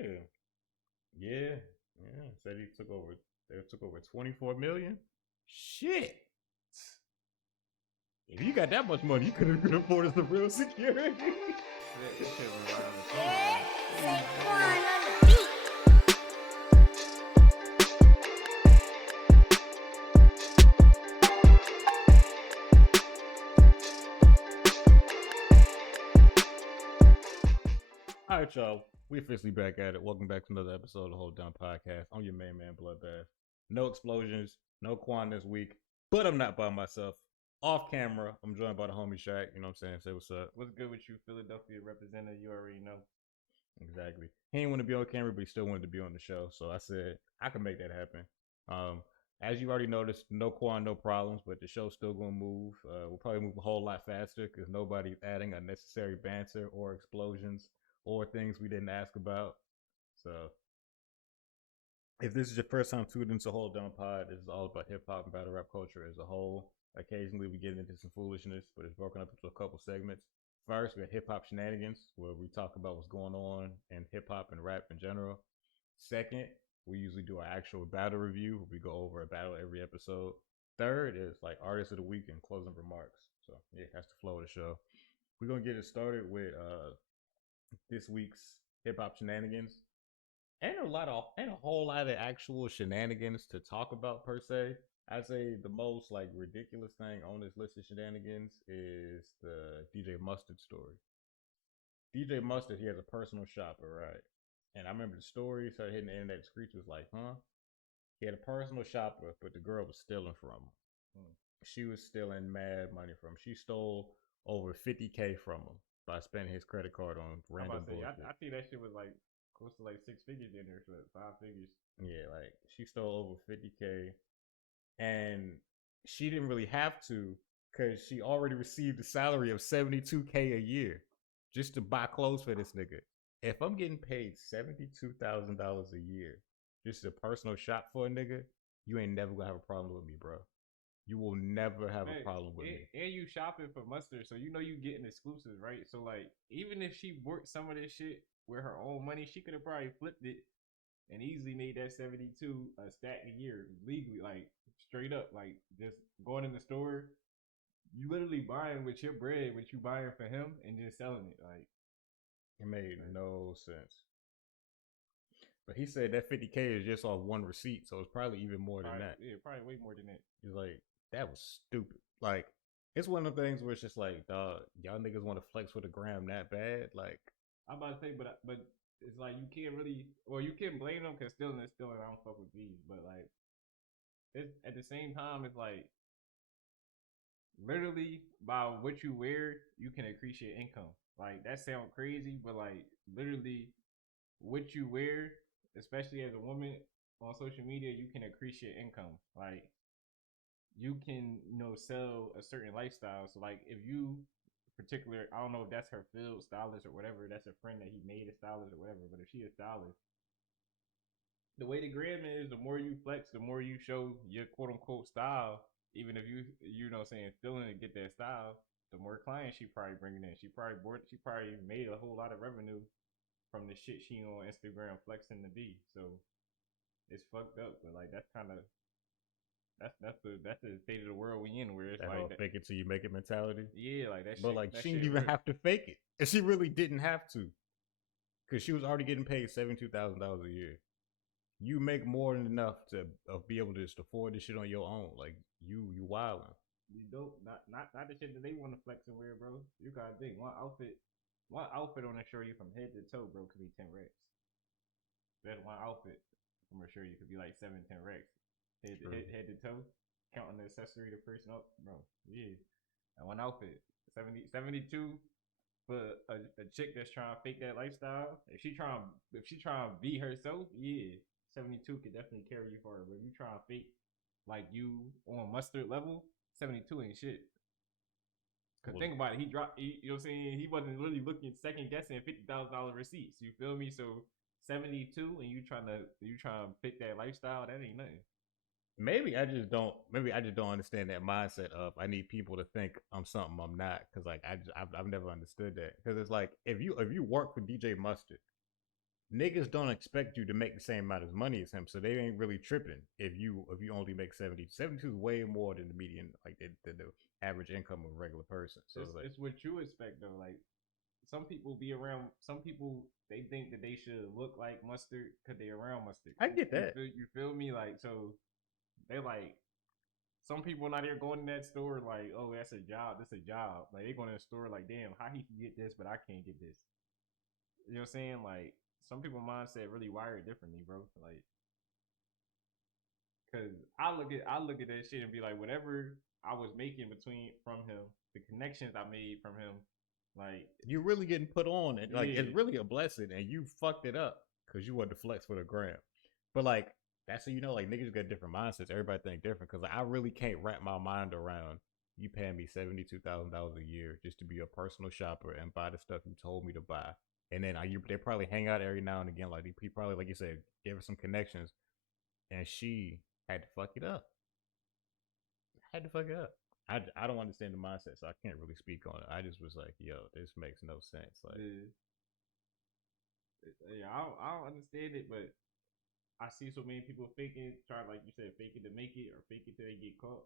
Yeah. Yeah. Yeah. Said he took over. They took over 24 million. Shit. If you got that much money, you could afford some real security. That shit was wild as fuck, man. Say Quan on the beat. All right, y'all. We officially back at it. Welcome back to another episode of the Hold Down Podcast. I'm your main man, Bloodbath. No explosions, no Quan this week, but I'm not by myself. Off camera, I'm joined by the homie Shaq. You know what I'm saying? Say what's up. What's good with you, Philadelphia representative? You already know. Exactly. He didn't want to be on camera, but he still wanted to be on the show. So I said I can make that happen. As you already noticed, no Quan, no problems, but the show's still gonna move. We'll probably move a whole lot faster because nobody's adding unnecessary banter or explosions or things we didn't ask about. So if this is your first time tuning into Hold Down Pod, this is all about hip hop and battle rap culture as a whole. Occasionally we get into some foolishness, but it's broken up into a couple segments. First, we have hip hop shenanigans, where we talk about what's going on in hip hop and rap in general. Second, we usually do our actual battle review. We go over a battle every episode. Third is like artist of the week and closing remarks. So yeah, that's the flow of the show. We're gonna get it started with this week's hip hop shenanigans. Ain't a whole lot of actual shenanigans to talk about per se. I'd say the most like ridiculous thing on this list of shenanigans is the DJ Mustard story. DJ Mustard, he has a personal shopper, right? And I remember the story started hitting the internet. Screech was like, huh? He had a personal shopper, but the girl was stealing from him. She was stealing mad money from him. She stole over 50K from him by spending his credit card on random bullshit. I think that shit was like close to like 6 figures in there, so 5 figures. Yeah, like she stole over 50K, and she didn't really have to because she already received a salary of 72K a year just to buy clothes for this nigga. If I'm getting paid $72,000 a year just a personal shop for a nigga, you ain't never gonna have a problem with me, bro. You will never have a problem with me. And you shopping for mustard, so you know you getting exclusives, right? So like, even if she worked some of this shit with her own money, she could have probably flipped it and easily made that 72 a stack a year legally, like straight up, like just going in the store. You literally buying with your bread, what you buying for him, and just selling it. Like it made no sense. But he said that 50K is just off one receipt, so it's probably even more than that. Yeah, probably way more than that. He's like, that was stupid. Like, it's one of the things where it's just like, dog, y'all niggas want to flex with a gram that bad? Like, I'm about to say, but it's like you can't really, well, you can't blame them because stealing is stealing. I don't fuck with these, but like, it's at the same time, it's like literally by what you wear, you can increase your income. Like that sounds crazy, but like literally, what you wear, especially as a woman on social media, you can increase your income. Like you can, sell a certain lifestyle. So like if you particular, I don't know if that's her field stylist or whatever, that's a friend that he made a stylist or whatever, but if she a stylist, the way the gram is, the more you flex, the more you show your quote unquote style. Even if you know what I'm saying, feeling to get that style, the more clients she probably bringing in. She probably made a whole lot of revenue from the shit she on Instagram flexing to be. So it's fucked up, but like that's kind of that's the state of the world we in, where it's that like whole fake it till you make it mentality. Yeah, like that. But shit, like, that she shit didn't even real. have to fake it, and she really didn't have to, because she was already getting paid $72,000 a year. You make more than enough to be able to just afford this shit on your own. Like you wildin'. You don't not the shit that they want to flex and wear, bro. You gotta think one outfit on a shirt you from head to toe, bro, could be 10 racks. That's one outfit from a shirt you could be like 7-10 racks. Head to toe, counting the accessory, the person up, bro. Yeah, and one outfit 72 for a chick that's trying to fake that lifestyle. If she trying to be herself, yeah, 72 could definitely carry you far. But if you trying to fake like you on mustard level, 72 ain't shit. Cause think about it, you know what I'm saying? He wasn't really looking second guessing $50,000 receipts. You feel me? So 72, and you trying to pick that lifestyle, that ain't nothing. Maybe I just don't understand that mindset of I need people to think I'm something I'm not, because like I've never understood that, because it's like if you work for DJ Mustard, niggas don't expect you to make the same amount of money as him, so they ain't really tripping if you only make 70. 72 is way more than the median, like the average income of a regular person. So it's what you expect though. Like some people be around. Some people they think that they should look like Mustard because they around Mustard. I get that. You feel me? Like so, they like some people not here going in that store like, oh, that's a job. That's a job. Like they going in the store like, damn, how he can get this, but I can't get this. You know what I'm saying? Like some people mindset really wired differently, bro. Like, cause I look at that shit and be like, whatever I was making between from him, the connections I made from him, like you're really getting put on, and like yeah, it's really a blessing, and you fucked it up because you wanted to flex for the gram. But like that's how you know, like niggas got different mindsets. Everybody think different because like, I really can't wrap my mind around you paying me $72,000 a year just to be a personal shopper and buy the stuff you told me to buy. And then they probably hang out every now and again. Like he probably, like you said, gave her some connections, and she had to fuck it up. Had to fuck it up. I don't understand the mindset, so I can't really speak on it. I just was like, yo, this makes no sense. Like, yeah, I don't understand it, but I see so many people faking, try like you said, fake it to make it or fake it till they get caught.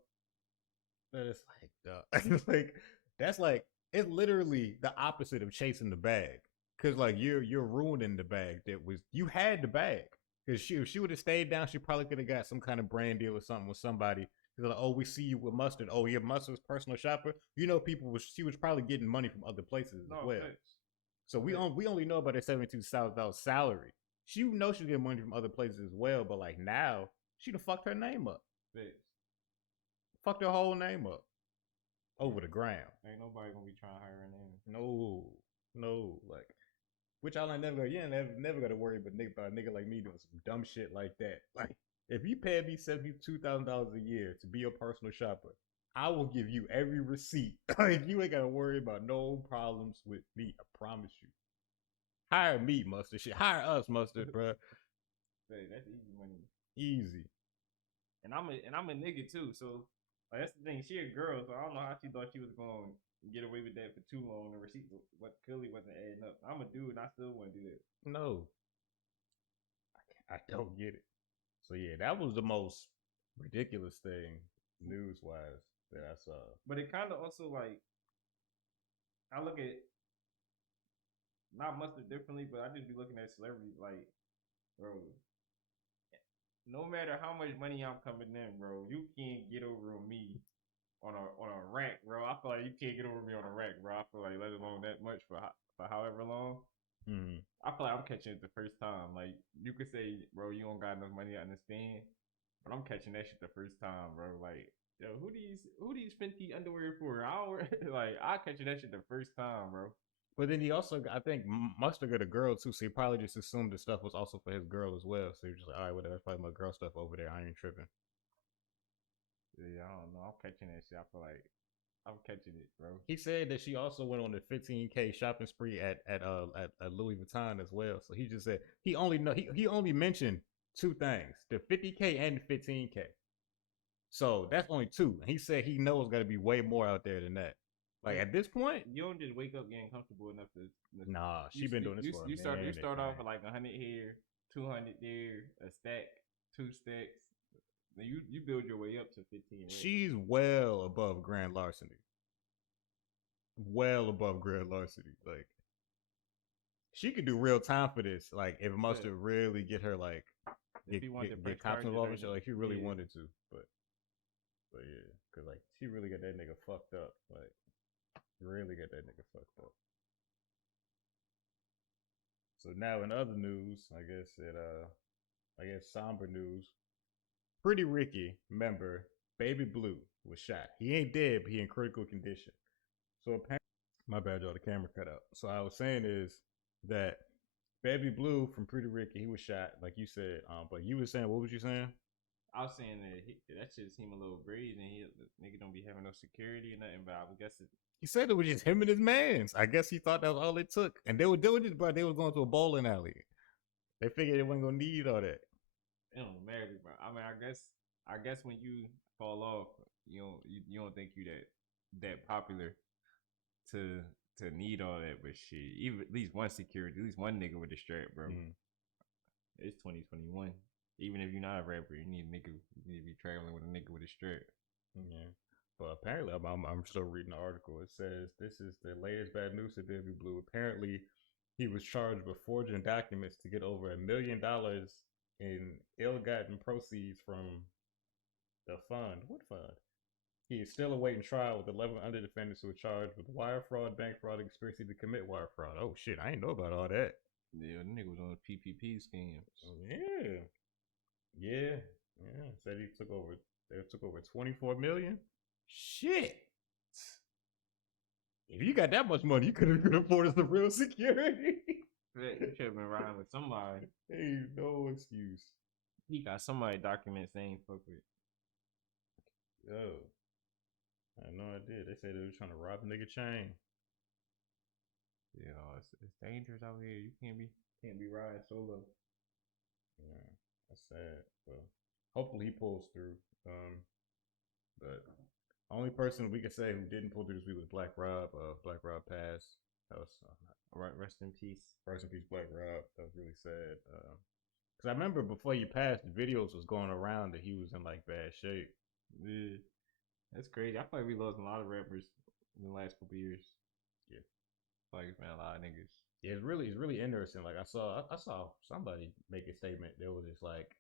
but it's like, like that's like it's literally the opposite of chasing the bag. Cause like you're ruining the bag that was you had the bag. Cause if she would have stayed down, she probably could have got some kind of brand deal or something with somebody. They're like, oh, we see you with Mustard. Oh, yeah, Mustard's personal shopper. You know, she was probably getting money from other places as well. Thanks. So we only know about her $72,000 salary. She knows she's getting money from other places as well, but like now she done fucked her name up. Thanks. Fucked her whole name up over the ground. Ain't nobody gonna be trying to hire her name. No, like. Which I never never got to worry about a nigga like me doing some dumb shit like that. Like, if you pay me $72,000 a year to be your personal shopper, I will give you every receipt. Like, you ain't got to worry about no problems with me. I promise you. Hire me, Mustard. Shit, hire us, Mustard, bro. Hey, that's easy money. Easy. And I'm a nigga too, so like, that's the thing. She a girl, so I don't know how she thought she was going to get away with that for too long. The receipts clearly wasn't adding up. I'm a dude, and I still want to do that. No, I don't get it. So yeah, that was the most ridiculous thing news wise that I saw. But it kind of also like I look at not Mustard differently, but I just be looking at celebrities like, bro. No matter how much money I'm coming in, bro, you can't get over on me on a rack, bro. I feel like you can't get over me on a rack, bro. I feel like let alone that much for however long. Mm-hmm. I feel like I'm catching it the first time. Like you could say, bro, you don't got enough money to understand, but I'm catching that shit the first time, bro. Like, yo, who these Fenty underwear for? I catching that shit the first time, bro. But then he also, I think, Mustard got a girl too, so he probably just assumed the stuff was also for his girl as well. So he's just like, all right, whatever, that's probably my girl stuff over there. I ain't tripping. Yeah, I don't know. I'm catching that shit. I feel like I'm catching it, bro. He said that she also went on the $15K shopping spree at Louis Vuitton as well. So he just said he only mentioned two things: the $50K and the $15K. So that's only two. And he said he knows got to be way more out there than that. Like at this point, you don't just wake up getting comfortable enough to. Nah, she been doing this for a minute. You start off with like 100 here, 200 there, a stack, 2 stacks. Then you build your way up to 15. Right? She's well above grand larceny. Well above grand larceny. Like she could do real time for this. Like if Mustard really get her like get cops involved and shit. Like she really wanted to, but yeah, cause like she really got that nigga fucked up. Like. Really got that nigga fucked up. So now in other news, I guess somber news. Pretty Ricky member Baby Blue was shot. He ain't dead, but he in critical condition. So apparently, my bad, y'all, the camera cut out. So I was saying is that Baby Blue from Pretty Ricky, he was shot, like you said. But you were saying, what was you saying? I was saying that shit seemed a little brazen. The nigga don't be having no security or nothing, but I guess he said it was just him and his mans. I guess he thought that was all it took. And they were doing this, bro. They was going to a bowling alley. They figured they wasn't gonna need all that. It don't matter, bro. I mean, I guess when you fall off, you don't think you that popular to need all that, but shit. Even at least one security, at least one nigga with the strap, bro. it's 2021. Even if you're not a rapper, you need a nigga. You need to be traveling with a nigga with a strap. Yeah. But apparently, I'm still reading the article. It says this is the latest bad news to Baby Blue. Apparently, he was charged with forging documents to get over $1 million in ill-gotten proceeds from the fund. What fund? He is still awaiting trial with 11 other defendants who are charged with wire fraud, bank fraud, and conspiracy to commit wire fraud. Oh shit, I didn't know about all that. Yeah, the nigga was on a PPP scams. Yeah, yeah, yeah. Said he took over. They took over 24 million. Shit. If you got that much money, you could have afforded the real security. You should have been riding with somebody. Ain't no excuse. He got somebody documents they ain't fuck with. Yo, I had no idea. They said they were trying to rob a nigga chain. Yeah, it's dangerous out here. You can't be riding solo. Yeah, that's sad. Well, hopefully he pulls through. But only person we could say who didn't pull through this week was Black Rob. Black Rob passed. That was Rest in peace. Rest in peace, Black Rob. That was really sad. Cause I remember before you passed, the videos was going around that he was in like bad shape. Yeah, that's crazy. I feel like we lost a lot of rappers in the last couple years. Yeah, like it's been a lot of niggas. Yeah, it's really interesting. Like I saw somebody make a statement that was just like,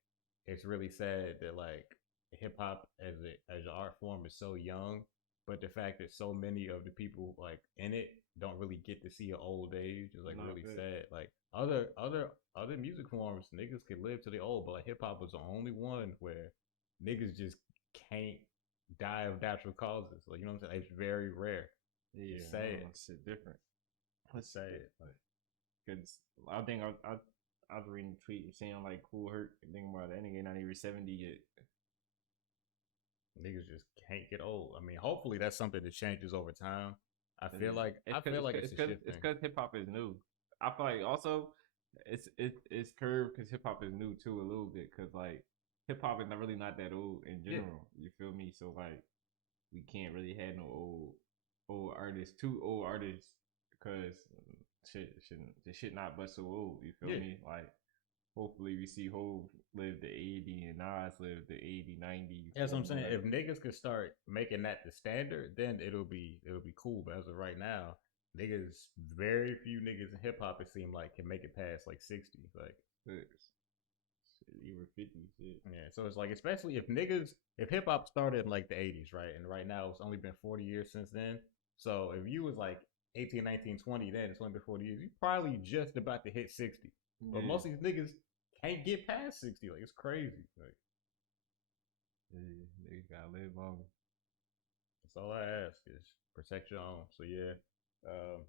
it's really sad that like hip hop as an art form is so young, but the fact that so many of the people like in it don't really get to see an old age is like really sad. Like other music forms, niggas could live to the old, but like hip hop was the only one where niggas just can't die of natural causes. Like you know what I'm saying? It's very rare. Yeah, it's sad. It's different. It's sad. Like, cause I think I was reading a tweet saying like Cool Herc thinking about that nigga not even 70 yet. Niggas just can't get old. I mean, hopefully that's something that changes over time. I feel like it's because hip hop is new. I feel like also it's curved because hip hop is new too a little bit because like hip hop is not that old in general. Yeah. You feel me? So like we can't really have no old artists, too old artists because shit not but so old. You feel me? Like hopefully we see Hov live to 80 and Nas live to 80, 90. That's what I'm saying. Like, if niggas could start making that the standard, then it'll be cool. But as of right now, niggas, very few niggas in hip hop it seems like can make it past like 60. Like even 50 shit. Yeah, so it's like especially if hip hop started in like the 80s, right? And right now it's only been 40 years since then. So if you was like 18, 19, 20 then, it's only been 40 years, you probably just about to hit 60. Yeah. But most of these niggas can't get past 60. Like it's crazy. Like niggas gotta live longer. That's all I ask is protect your own. So yeah.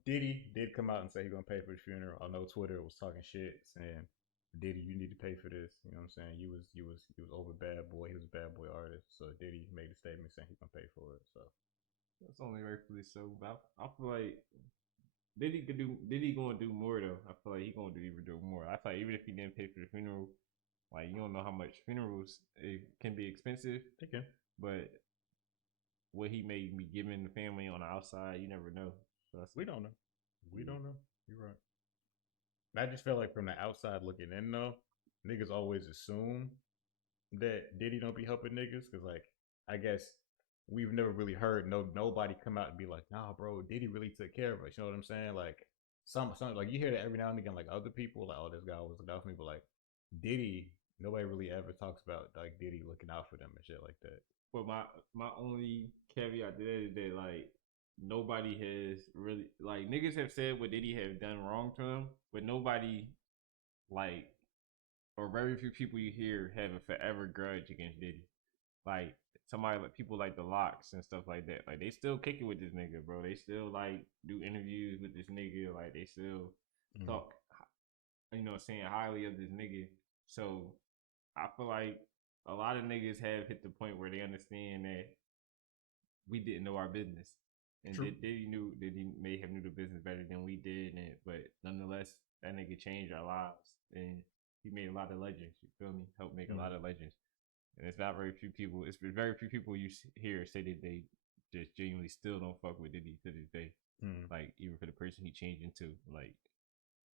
Diddy did come out and say he's gonna pay for the funeral. I know Twitter was talking shit saying, Diddy, you need to pay for this. You know what I'm saying? He was over Bad Boy. He was a Bad Boy artist. So Diddy made a statement saying he's gonna pay for it. So that's only rightfully so. But I feel like Diddy gonna do more though. I feel like he gonna do more. I thought even if he didn't pay for the funeral, like you don't know how much funerals it can be expensive. It can. But what he may be giving the family on the outside, you never know. So we don't know. We don't know. You're right. I just feel like from the outside looking in though, niggas always assume that Diddy don't be helping niggas because like I guess we've never really heard nobody come out and be like, nah, bro, Diddy really took care of us. You know what I'm saying? Like some like you hear that every now and again, like other people like, oh, this guy was looking out for me, but like Diddy, nobody really ever talks about like Diddy looking out for them and shit like that. But my only caveat to that is that like nobody has really like niggas have said what Diddy have done wrong to him, but nobody like or very few people you hear have a forever grudge against Diddy. Like somebody like people like the Locks and stuff like that. Like they still kick it with this nigga, bro. They still like do interviews with this nigga. Like they still talk, saying highly of this nigga. So I feel like a lot of niggas have hit the point where they understand that we didn't know our business. And Diddy may have knew the business better than we did, but nonetheless, that nigga changed our lives, and he made a lot of legends. You feel me? Helped make a lot of legends, and it's not very few people. It's very few people you hear say that they just genuinely still don't fuck with Diddy to this day. Like even for the person he changed into, like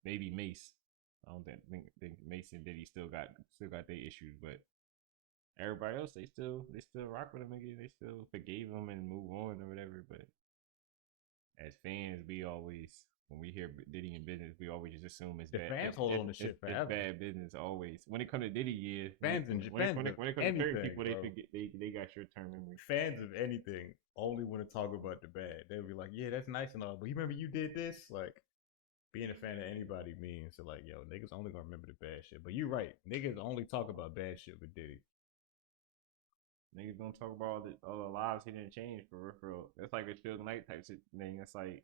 maybe Mace, I don't think Mason Diddy still got their issues, but everybody else they still rock with him again. They still forgave him and move on or whatever. But as fans, we always when we hear Diddy in business, we always just assume it's The bad. fans hold on to shit It's forever. bad business always. When it comes to Diddy, yeah. Fans and when it fans comes of to certain anything, people, bro. they forget they got short term memory. Fans of anything only want to talk about the bad. They'll be like, "Yeah, that's nice and all, but you remember you did this?" Like, being a fan of anybody means to like, yo, niggas only gonna remember the bad shit. But you're right, niggas only talk about bad shit with Diddy. Niggas don't talk about all the lives he didn't change for real, for real. That's like a Suge Knight type thing. That's like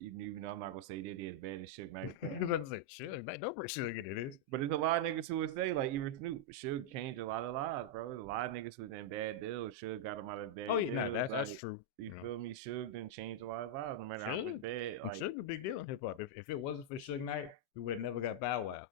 even though I'm not gonna say Diddy as bad as Suge Knight. Because I say Suge Knight, don't bring Suge into this. But there's a lot of niggas who would say like even Snoop, Suge changed a lot of lives, bro. There's a lot of niggas who's in bad deals. Suge got them out of bad. Oh yeah, deals. nah, that's like, true. You feel me? Suge didn't change a lot of lives, no matter how much bad. Like Suge a big deal in hip hop. If it wasn't for Suge Knight, we would have never got Bow Wow.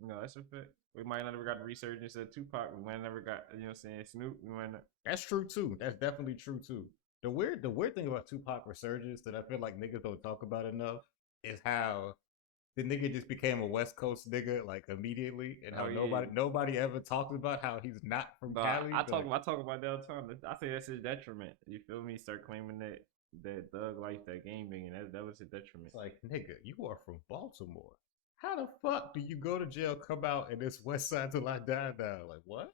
No, that's a fact. We might not never got the resurgence of Tupac. We might have never got, you know what I'm saying, Snoop. We might not. That's true too. That's definitely true too. The weird thing about Tupac resurgence that I feel like niggas don't talk about enough is how the nigga just became a West Coast nigga like immediately, and how nobody ever talked about how he's not from Cali. I talk about that all the time. I say that's his detriment. You feel me? Start claiming that thug life, that game banging, that was his detriment. It's like, nigga, you are from Baltimore. How the fuck do you go to jail, come out, and this West Side till I die now? Like, what?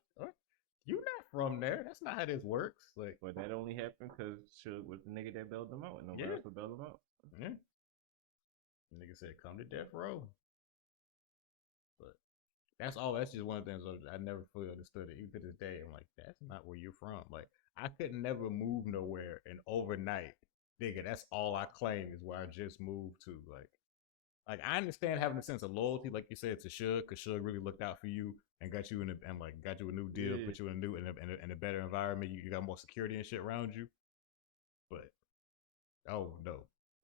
You not from there. That's not how this works. Like, but that only happened because Suge was the nigga that bailed them out, and nobody else would bail them out. Yeah. Nigga said, come to death row. But that's all. That's just one of the things I never fully understood it. Even to this day, I'm like, that's not where you're from. Like, I could never move nowhere, and overnight, nigga, that's all I claim is where I just moved to. Like I understand having a sense of loyalty, like you said, to Suge, because Suge really looked out for you and got you got you a new deal, put you in a better environment. You got more security and shit around you. But oh no,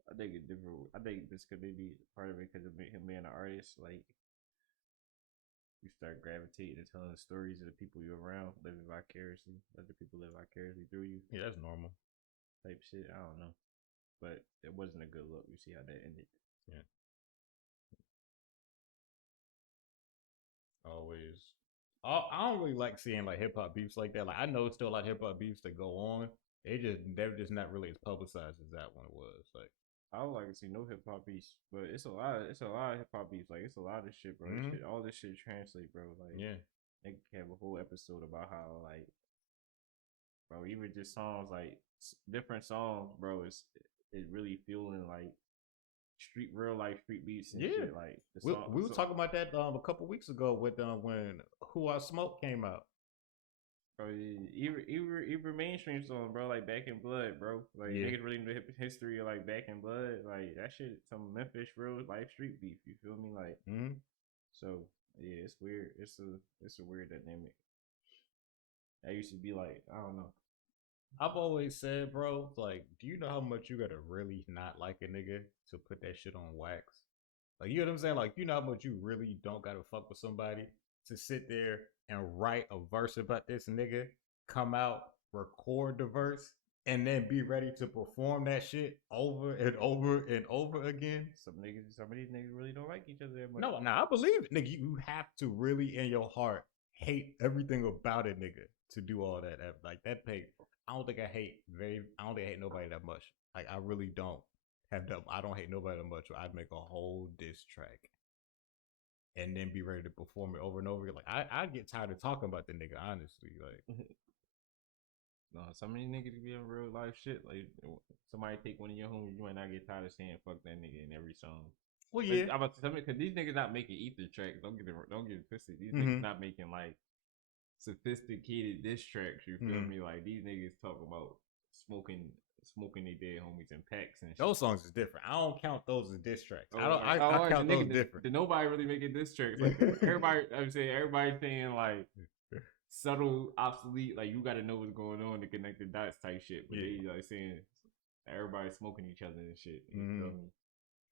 I think it's different. I think this could maybe part of it because of him being an artist. Like you start gravitating to telling the stories of the people you're around, living vicariously, let the people live vicariously through you. Yeah, that's normal type shit. I don't know, but it wasn't a good look. You see how that ended. Yeah. Always. I don't really like seeing like hip hop beefs like that. Like I know it's still a lot of hip hop beefs that go on. They're just not really as publicized as that one was. Like I would like to see no hip hop beefs, but it's a lot of hip hop beefs. Like it's a lot of shit, bro. All this shit translate, bro. Like they can have a whole episode about how like, bro, even just songs like different songs, bro. It really feeling like real life street beats and shit. Like we were talking about that a couple weeks ago with when Who I Smoke came out. Bro, even mainstream songs, bro, like Back in Blood, bro. Like niggas really know the history of like Back in Blood. Like that shit, some Memphis real life street beef. You feel me? Like so yeah, it's weird. It's a weird dynamic. I used to be like, I don't know. I've always said, bro, like, do you know how much you gotta really not like a nigga to put that shit on wax? Like, you know what I'm saying? Like, you know how much you really don't gotta fuck with somebody to sit there and write a verse about this nigga, come out, record the verse, and then be ready to perform that shit over and over and over again? Some of these niggas really don't like each other that much. No, I believe it. Nigga, you have to really in your heart hate everything about it, nigga, to do all that. Like, that pay. I don't think I hate nobody that much. Like I really don't I don't hate nobody that much. I'd make a whole diss track and then be ready to perform it over and over again. Like I get tired of talking about the nigga, honestly. Like no, some of these niggas be in real life shit. Like somebody take one of your homies, you might not get tired of saying fuck that nigga in every song. Well, yeah, I'm about to tell me because these niggas not making ether tracks. Don't get it twisted. These niggas not making like sophisticated diss tracks. You feel me? Like these niggas talk about smoking their dead homies in packs and shit. Those songs is different. I don't count those as diss tracks. I count those different. Did nobody really making diss tracks? Like everybody saying like subtle, obsolete. Like you got to know what's going on to connect the dots type shit. But they like saying everybody smoking each other and shit. You feel me?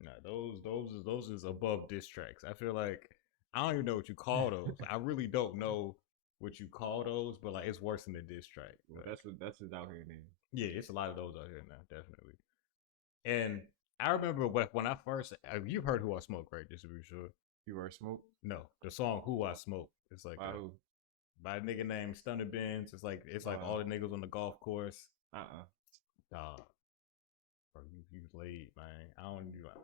Nah, those is above diss tracks. I feel like I don't even know what you call those. I really don't know what you call those, but like it's worse than a diss track. Well, that's what's out here now. Yeah, it's a lot of those out here now, definitely. And I remember when I first, you've heard Who I Smoke, right? Just to be sure. You are smoke. No, the song "Who I Smoke." It's like By who? by a nigga named Stunner Benz. It's like all the niggas on the golf course. Dog, bro, you laid, man. I don't do that.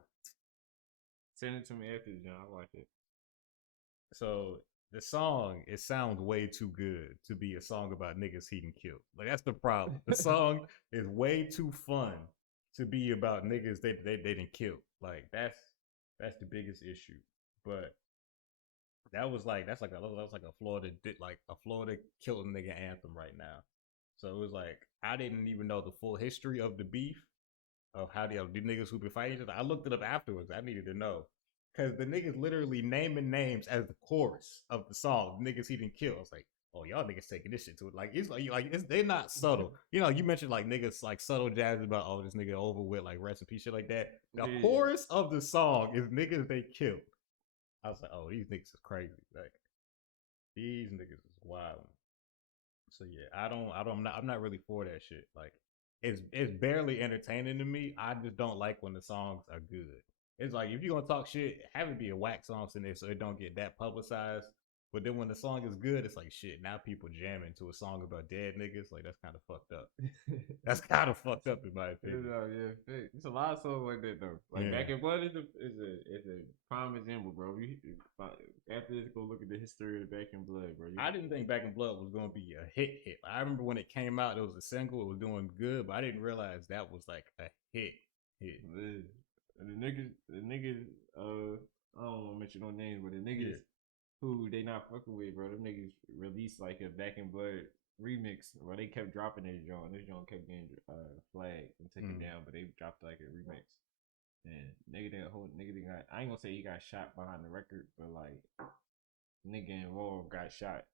Send it to me after, John. I'll watch it. So the song, it sounds way too good to be a song about niggas he can kill. Like that's the problem. The song is way too fun to be about niggas they didn't kill. Like that's the biggest issue. But that's like a Florida killing nigga anthem right now. So it was like I didn't even know the full history of the beef of how the niggas who been fighting each other. I looked it up afterwards. I needed to know because the niggas literally naming names as the chorus of the song. The niggas he didn't kill. I was like, oh y'all niggas taking this shit to it. Like it's they're not subtle. You know, you mentioned like niggas like subtle jabs about oh this nigga over with like recipe shit like that. The chorus of the song is niggas they killed. I was like, oh these niggas is crazy. Like these niggas is wild. So yeah, I'm not really for that shit. Like it's barely entertaining to me. I just don't like when the songs are good. It's like if you're gonna talk shit, have it be a whack song in there so it don't get that publicized. But then when the song is good, it's like shit. Now people jamming to a song about dead niggas. Like that's kind of fucked up. That's kind of fucked up in my opinion. Yeah, it's a lot of songs like that though. Like Back in Blood is a prime example, bro. After this, go look at the history of Back in Blood, bro. I didn't think Back in Blood was gonna be a hit. I remember when it came out, it was a single. It was doing good, but I didn't realize that was like a hit. And the niggas, I don't want to mention no names, but the niggas who they not fucking with, bro. Them niggas released like a Back in Blood remix, where they kept dropping this joint. This joint kept getting flagged and taken down, but they dropped like a remix. And nigga got, I ain't gonna say he got shot behind the record, but like nigga involved got shot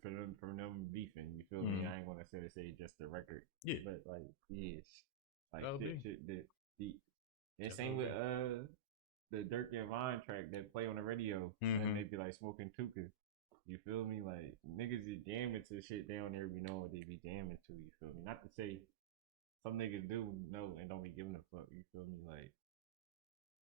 from them beefing. You feel me? I ain't gonna say just the record. Yeah, but like like shit deep. And same with the Dirk and Vine track that play on the radio, and they be like smoking Tuka. You feel me? Like niggas is jamming to shit down there. We know what they be jamming to. You feel me? Not to say some niggas do know and don't be giving a fuck. You feel me? Like,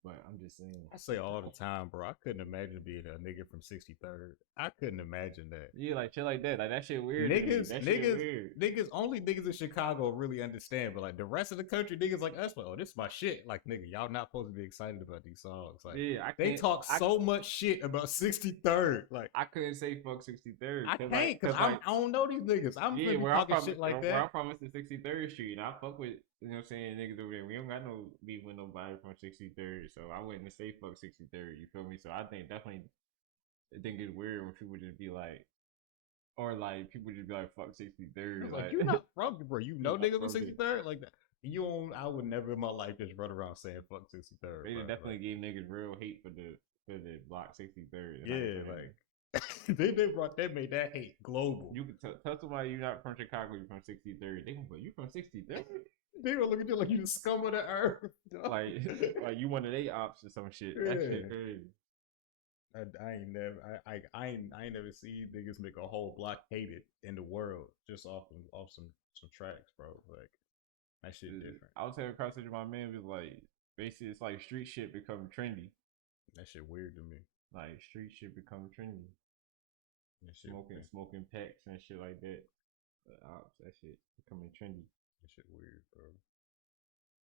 but I'm just saying. I say all the time, bro. I couldn't imagine being a nigga from 63rd. I couldn't imagine that. Yeah, like shit like that. Like that shit weird. Niggas, only niggas in Chicago really understand. But like the rest of the country, niggas like us, like, oh, this is my shit. Like nigga, y'all not supposed to be excited about these songs. Like they talk so much shit about 63rd. Like I couldn't say fuck 63rd. I can't because I don't know these niggas. I'm really talking shit like that. I promise the 63rd Street. And I fuck with, you know what I'm saying, niggas over there. We don't got no beef with nobody from 63rd. So I wouldn't say fuck 63rd. You feel me? So I think definitely it's weird when people just be like, or like people just be like fuck 63rd. Like you're not from, bro. You know niggas from 63rd like that. You don't. I would never in my life just run around saying fuck 63rd. They definitely gave niggas real hate for the block 63rd. Yeah, like they made that hate global. You can tell somebody you're not from Chicago, you're from 63rd. They gonna go, you from 63rd? They gonna look at you like you the scum of the earth. like you one of they ops or some shit. That shit crazy. I ain't never seen niggas make a whole block hated in the world just off some tracks, bro. Like that shit different. I was having a conversation with my man was like, basically it's like street shit become trendy. That shit weird to me. Like street shit become trendy. Smoking packs and shit like that. That shit becoming trendy. That shit weird, bro.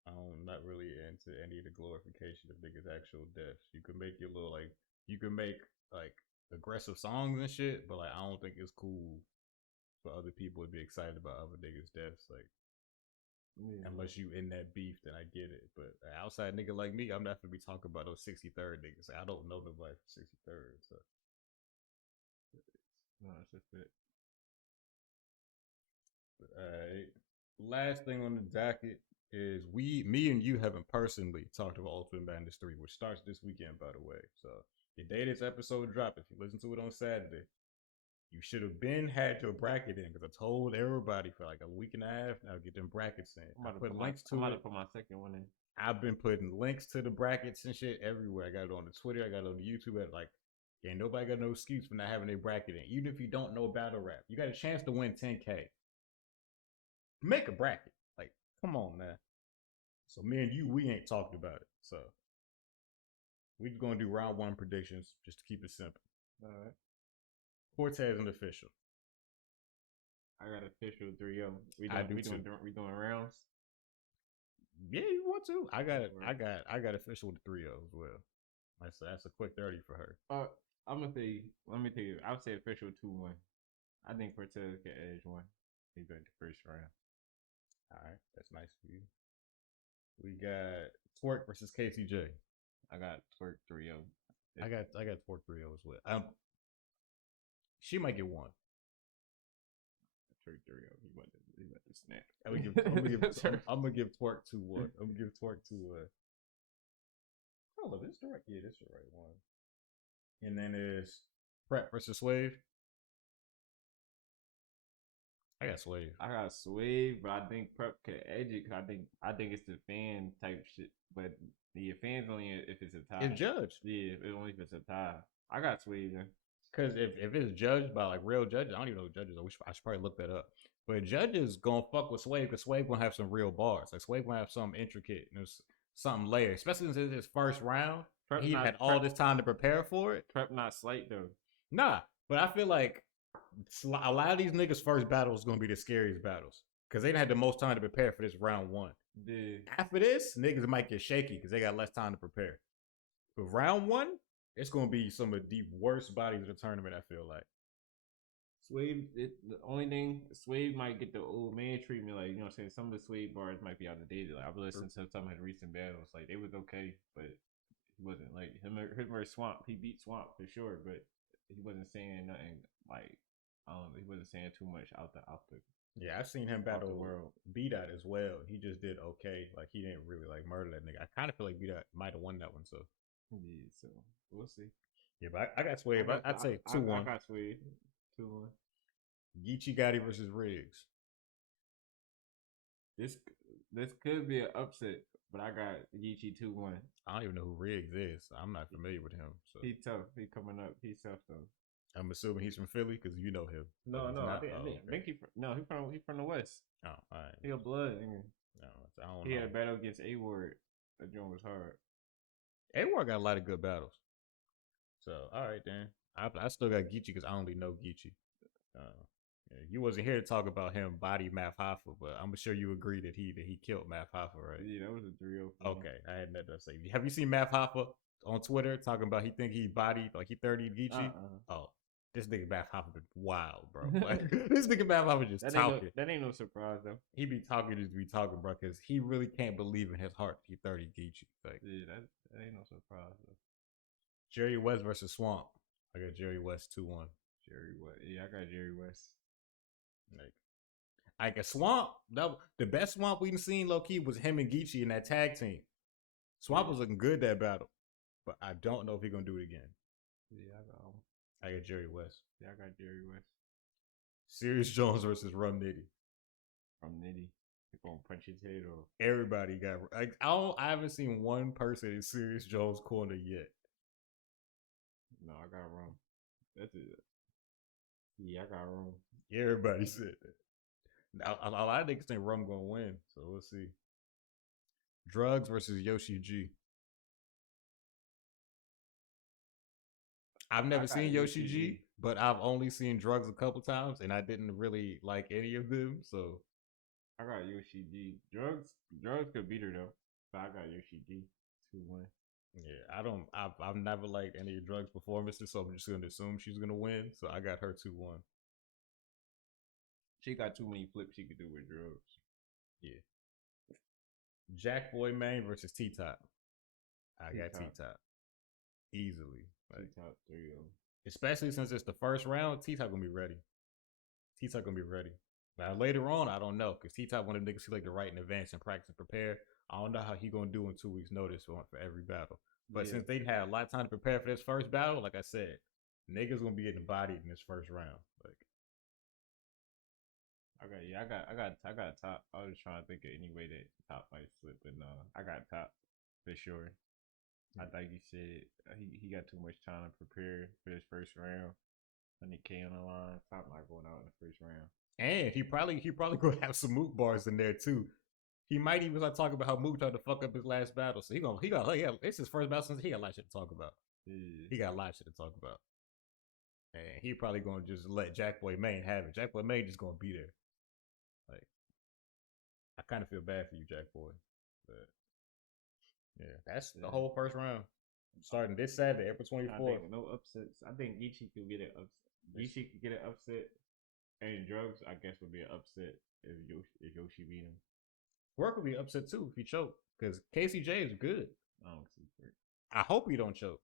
I'm not really into any of the glorification of niggas' actual deaths. You can make aggressive songs and shit, but like I don't think it's cool for other people to be excited about other niggas' deaths. Like unless you in that beef, then I get it. But outside nigga like me, I'm not gonna be talking about those 63rd niggas. I don't know nobody from 63rd, so. No, that's just it. Last thing on the docket is me and you haven't personally talked about Ultimate Madness 3, which starts this weekend, by the way. So the day this episode dropped, if you listen to it on Saturday, you should have had your bracket in, because I told everybody for like a week and a half now, get them brackets in. I'm about to put my second one in. I've been putting links to the brackets and shit everywhere. I got it on the Twitter, I got it on the YouTube. Like, ain't nobody got no excuse for not having their bracket in. Even if you don't know battle rap, you got a chance to win 10K. Make a bracket. Like, come on, man. So me and you, we ain't talked about it. So We just gonna do round one predictions just to keep it simple. All right. Cortez and official. I got official 3-0. I do too. We doing rounds. Yeah, you want to? I got official with 3-0 as well. That's a quick 30 for her. I'm gonna say. Let me tell you. I would say official 2-1. I think Cortez can edge one. He's at the first round. All right, that's nice for you. We got Twerk versus KCJ. I got Twerk 3-0. I got Twerk 3-0 as well. She might get one. Twerk 3-0. He about to snap. I'm gonna give Twerk 2-1. I'm gonna give Twerk 2-1. Oh, look, this is the right. Yeah, this is the right one. And then is Prep versus Swave. I got Swave. I got Swave, but I think Prep can edge it because I think it's the fan type shit. But the fans only if it's a tie. It's judged. Yeah, only if it's a tie. I got Swave then. Because if it's judged by like real judges, I don't even know who judges are. I should probably look that up. But judges gonna fuck with Swave because Swave gonna have some real bars. Like Swave gonna have something intricate and something layered. Especially since it's his first round. Prep he had all this time to prepare for it. Prep not slight though. Nah, but I feel like a lot of these niggas' first battles is gonna be the scariest battles because they had the most time to prepare for this round one. Yeah. After this, niggas might get shaky because they got less time to prepare. But round one, it's gonna be some of the worst bodies of the tournament. I feel like Swave. The only thing Swave might get the old man treatment. Like, you know what I'm saying, some of the Swave bars might be outdated. Like I've listened to some of his recent battles. Like they was okay, but he wasn't like him versus Swamp. He beat Swamp for sure, but he wasn't saying nothing like he wasn't saying too much out the. Yeah, I've seen him battle B-Dot as well. He just did okay. Like he didn't really like murder that nigga. I kind of feel like B-Dot might have won that one. So yeah, so we'll see. Yeah, but I got Swave. I'd say 2-1. I got Swave 2-1. Geechee Gotti versus Riggs. This could be an upset, but I got Geechee 2-1. I don't even know who Riggs is. So I'm not familiar with him. So He tough. He coming up. He's tough though. I'm assuming he's from Philly because you know him. No, I think he from the West. Oh, all right. He a blood nigga. No, I don't know. He had a battle against A-Ward. That joint was hard. A-Ward got a lot of good battles. So all right then. I still got Geechee because I only know Geechee. You wasn't here to talk about him body Math Hoffa, but I'm sure you agree that he killed Math Hoffa, right? Yeah, that was a 3-0. Okay, I had nothing to say. Have you seen Math Hoffa on Twitter talking about he think he bodied like he 30'd Geechee? Oh, this nigga Math Hoffa wild, bro. Like this nigga Math Hoffa just talking. That ain't no surprise though. He be talking just be talking, bro, because he really can't believe in his heart he 30 Geechee. Like, yeah, that ain't no surprise though. Jerry West versus Swamp. I got Jerry West 2-1. Jerry West. Yeah, I got Jerry West. Like a Swamp, the best Swamp we've seen low key was him and Geechee in that tag team. Swamp was looking good that battle, but I don't know if he's gonna do it again. Yeah, I got Jerry West. Yeah, I got Jerry West. Serious Jones versus Rum Nitty. Rum Nitty, he gonna punch his head off. Everybody got like I haven't seen one person in Serious Jones corner yet. No, I got Rum. That's it. Yeah, I got Rum. Everybody said that. Now, a lot of niggas think Rum gonna win, so we'll see. Drugs versus Yoshi G. I've never seen Yoshi G, but I've only seen Drugs a couple times, and I didn't really like any of them. So I got Yoshi G. Drugs could beat her though, but I got Yoshi G 2-1. Yeah, I've never liked any of Drugs' performances, so I'm just gonna assume she's gonna win. So I got her 2-1. She got too many flips she could do with Drugs. Yeah. Jack Boy Main versus T-Top. I got T-Top. Easily. Like, T-Top 3-0. Especially since it's the first round, T-Top gonna be ready. T-Top gonna be ready. Now later on, I don't know, because T-Top one of the niggas who like to write in advance and practice and prepare. I don't know how he gonna do in 2 weeks notice for every battle. But since they had a lot of time to prepare for this first battle, like I said, niggas gonna be getting bodied in this first round. Like, I got Top. I was trying to think of any way that Top might slip, but no, I got Top for sure. I think you said he got too much time to prepare for this first round. 100K on the line. Top not going out in the first round. And he probably gonna have some moot bars in there too. He might even like talk about how Mook tried to fuck up his last battle. So it's his first battle since he got a lot of shit to talk about. Yeah. He got a lot of shit to talk about. And he probably gonna just let Jack Boy Maine have it. Jack Boy Maine just gonna be there. Like, I kind of feel bad for you, Jack Boy. But yeah, that's the whole first round. Starting this Saturday, April 24th. No upsets. I think Ichi could get an upset. Ichi could get an upset. And Drugs, I guess, would be an upset if Yoshi beat him. Twerk would be upset too if he choked. Because KCJ is good. I don't see Twerk. I hope he don't choke.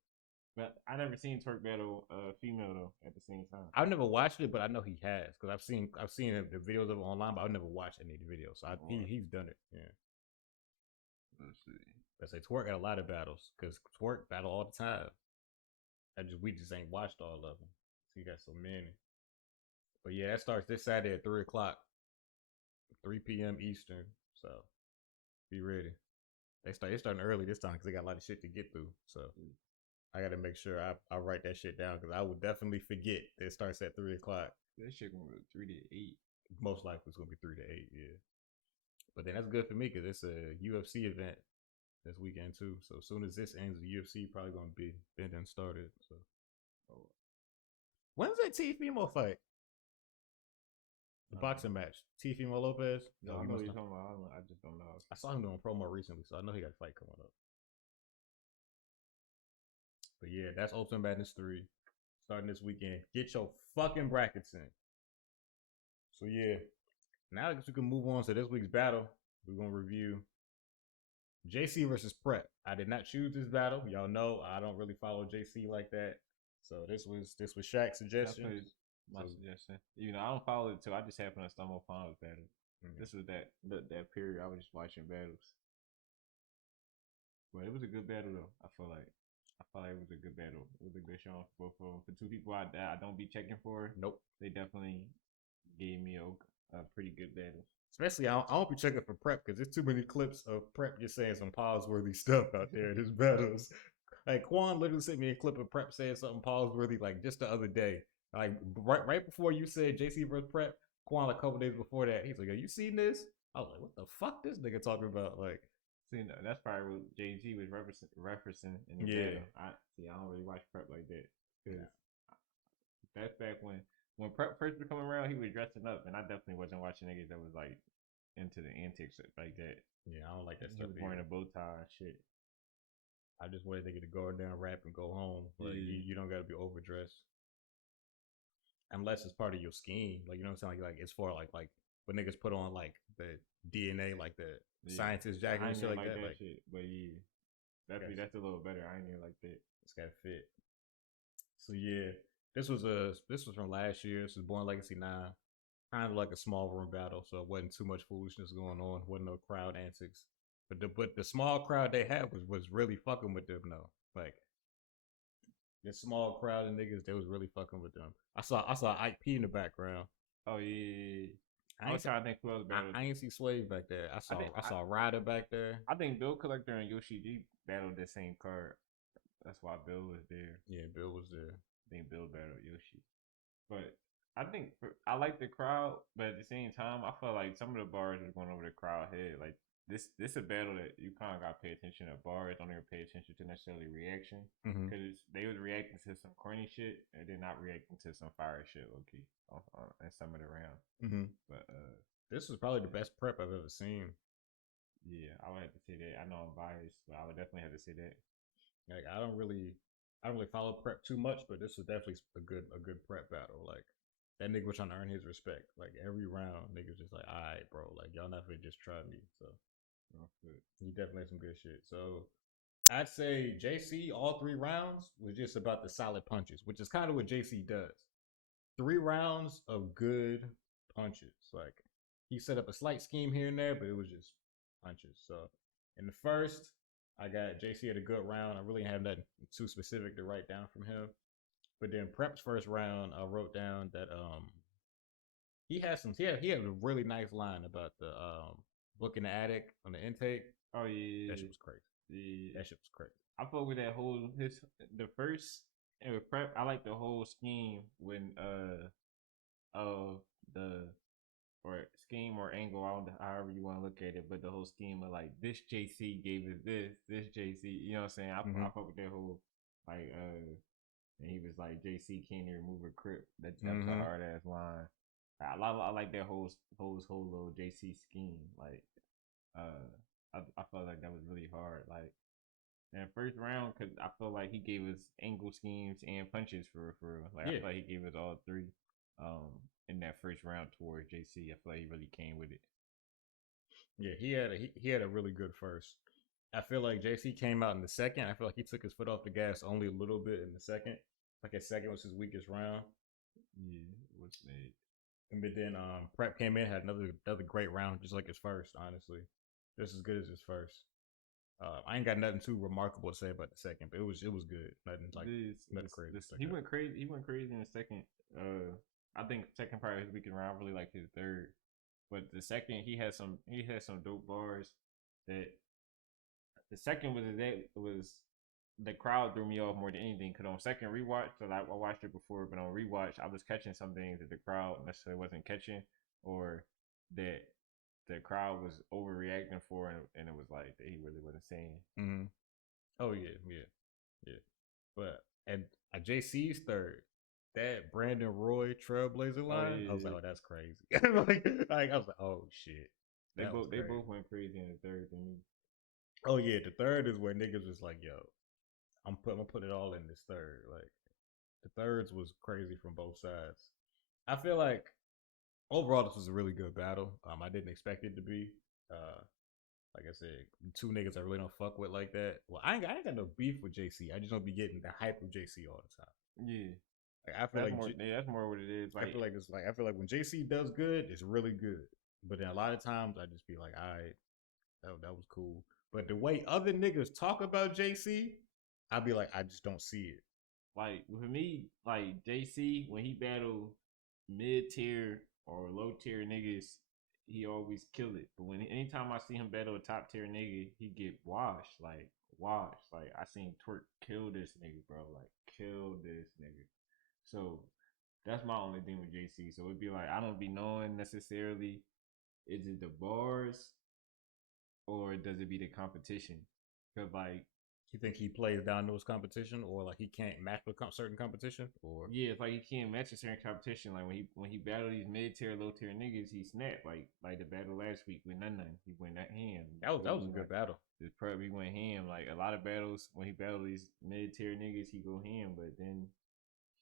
But I never seen Twerk battle female though at the same time. I've never watched it, but I know he has because I've seen the videos of it online, but I've never watched any of the videos. So he's done it. Yeah. Let's see. Let's say Twerk got a lot of battles because Twerk battle all the time. We just ain't watched all of them. He got so many. But yeah, that starts this Saturday at 3:00, 3 p.m. Eastern. So be ready. They're starting early this time because they got a lot of shit to get through. So I got to make sure I write that shit down because I would definitely forget that it starts at 3:00. That shit gonna be 3 to 8. Most likely it's gonna be 3 to 8. Yeah. But then that's good for me because it's a UFC event this weekend too. So as soon as this ends, the UFC probably gonna be been done started. So when's that Teofimo fight? The boxing match. Teofimo Lopez. No, I know what you're talking about. I just don't know. I saw him doing promo recently, so I know he got a fight coming up. But yeah, that's Ultimate Madness 3 starting this weekend. Get your fucking brackets in. So yeah, now I guess we can move on to this week's battle. We're gonna review JC versus Prep. I did not choose this battle. Y'all know I don't really follow JC like that. So this was Shaq's suggestion. My suggestion. You know, I don't follow it too. I just happened to stumble upon the battle. Mm-hmm. This was that period I was just watching battles. But it was a good battle though. I feel like it was a good battle. It was a good show for both of them. For two people I don't be checking for. Nope. They definitely gave me a pretty good battle. Especially, I won't be checking for Prep because there's too many clips of Prep just saying some pause-worthy stuff out there in his battles. Like, Quan literally sent me a clip of Prep saying something pause-worthy, like, just the other day. Like, right before you said JC versus Prep, Quan, like, a couple days before that, he's like, "Yo, you seen this?" I was like, what the fuck this nigga talking about? Like, see, that's probably what Jay-Z was referencing in the battle. I don't really watch Prep like that. Because that's back when Prep first was coming around, he was dressing up, and I definitely wasn't watching niggas that was, like, into the antics like that. Yeah, I don't like that he stuff. He was wearing a bow tie and shit. I just wanted to get a guard down, rap, and go home. Like, you don't got to be overdressed. Unless it's part of your scheme. Like, you know what I'm saying? Like it's for, like when niggas put on, like, the DNA, like, the scientist jacket and shit like that. Like, shit. But, yeah, that's a little better. I ain't even like that. It's got to fit. So, yeah. This was from last year. This was Born Legacy 9. Kind of like a small room battle, so it wasn't too much foolishness going on. Wasn't no crowd antics, but the small crowd they had was really fucking with them though. Like the small crowd of niggas, they was really fucking with them. I saw Ike P in the background. Oh yeah. I was trying to think who else battled. I ain't see Slave back there. I saw Ryder back there. I think Bill Collector and Yoshi G battled the same card. That's why Bill was there. Yeah, Bill was there. I think Bill battled Yoshi, but I think I like the crowd, but at the same time, I feel like some of the bars are going over the crowd head. Like this a battle that you kind of got to pay attention to bars. Don't even pay attention to necessarily reaction because they was reacting to some corny shit and they're not reacting to some fire shit. Okay, in some of the rounds. But this was probably the best Prep I've ever seen. Yeah, I would have to say that. I know I'm biased, but I would definitely have to say that. Like I don't really follow Prep too much, but this was definitely a good Prep battle. Like. That nigga was trying to earn his respect. Like, every round, nigga was just like, all right, bro. Like, y'all not finna just try me. So, he definitely had some good shit. So, I'd say JC, all 3 rounds, was just about the solid punches, which is kind of what JC does. 3 rounds of good punches. Like, he set up a slight scheme here and there, but it was just punches. So, in the first, I got JC had a good round. I really have nothing too specific to write down from him. But then Prep's first round, I wrote down that he had a really nice line about the book in the attic on the intake. Oh yeah, that shit was crazy. Yeah, that shit was crazy. I fuck with that whole the first and with Prep. I like the whole scheme when scheme or angle, I don't, however you want to look at it, but the whole scheme of like this JC gave us this JC, you know what I'm saying? I fuck with that whole like and he was like JC can't even remove a crip. That was a hard ass line. I like that whole little JC scheme. Like I felt like that was really hard. Like in the first round, cause I feel like he gave us angle schemes and punches for real. Like I feel like he gave us all three. In that first round towards JC, I feel like he really came with it. Yeah, he had a really good first. I feel like JC came out in the second. I feel like he took his foot off the gas only a little bit in the second. Like his second was his weakest round. Yeah, what's that? But then Prep came in, had another great round, just like his first. Honestly, just as good as his first. I ain't got nothing too remarkable to say about the second, but it was good. Nothing like nothing crazy. He went crazy. He went crazy in the second. I think second part of his weekend round really like his third, but the second he had some dope bars. That the second was the crowd threw me off more than anything. Cause on second rewatch, so I watched it before, but on rewatch I was catching some things that the crowd necessarily wasn't catching, or that the crowd was overreacting for, and it was like that he really wasn't saying. Mm-hmm. Oh yeah. But at JC's third, that Brandon Roy Trailblazer line, I was like, oh, that's crazy. like I was like, oh shit. They both went crazy in the third to me. Oh yeah, the third is where niggas was like, yo, I'm gonna put it all in this third. Like the thirds was crazy from both sides. I feel like overall this was a really good battle. I didn't expect it to be. Like I said, two niggas I really don't fuck with like that. Well, I ain't got no beef with JC. I just don't be getting the hype of JC all the time. Yeah. Like, I feel that's more what it is. Like, I feel like when JC does good, it's really good. But then a lot of times I just be like, all right, that was cool. But the way other niggas talk about JC, I'd be like, I just don't see it. Like for me, like JC when he battled mid tier or low tier niggas, he always kill it. But anytime I see him battle a top tier nigga, he get washed. Like I seen Twerk kill this nigga, bro. Like kill this nigga. So that's my only thing with JC. So it'd be like I don't be knowing necessarily is it the bars or does it be the competition? Cause like you think he plays down those competition, or like he can't match with certain competition, or yeah, it's like he can't match a certain competition. Like when he battled these mid tier, low tier niggas, he snapped. Like the battle last week with None, he went that ham. That was a good battle. This prep he went ham. Like a lot of battles when he battled these mid tier niggas, he go ham, but then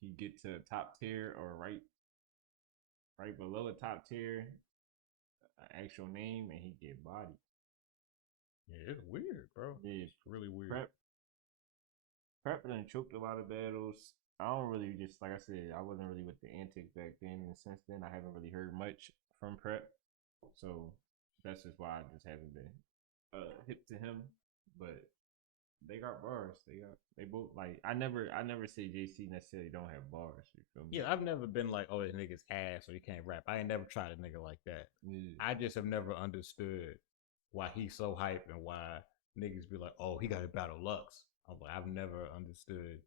he get to top tier or right below a top tier, actual name, and he get bodied. Yeah, it's weird, bro. Yeah, it's really weird. Prep done choked a lot of battles. I don't really just like I said, I wasn't really with the antics back then, and since then I haven't really heard much from Prep. So that's just why I just haven't been hip to him. But they got bars. They both like I never say JC necessarily don't have bars. You feel me? Yeah, I've never been like, oh, this nigga's ass or he can't rap. I ain't never tried a nigga like that. Yeah. I just have never understood why he's so hyped and why niggas be like, oh, he got to battle Lux. I was like, I've never understood